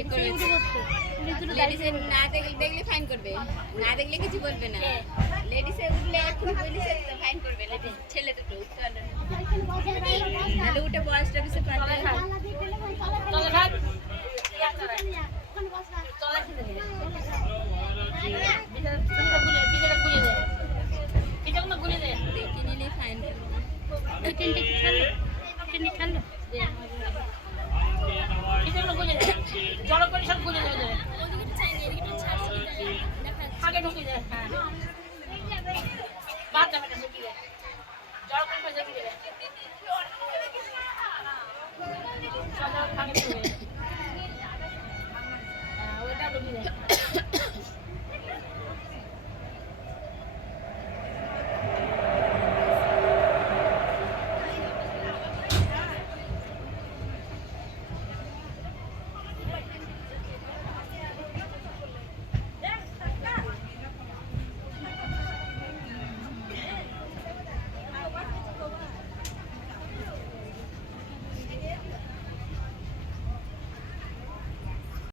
লেডিসের না দেখলে ফাইন করবে না দেখলে কিছু বলবে না লেডিসে উঠলে এখন পুলিশে ফাইন করবে লেডিস ছেলে দুটো উঠতে পারবে নাহলে উঠে বয়সটা বেশি পারবে দেখে নিলেই ফাইন করবে ঠান্ডা ঠান্ডা জলপরিষদ খুলে যাবে আগে ঢুকে যায় হ্যাঁ বাদ যাবে না ঢুকে যায় জলপরিষদ ঢুকে যাবে হ্যাঁ, ওইটা ঢুকে যায়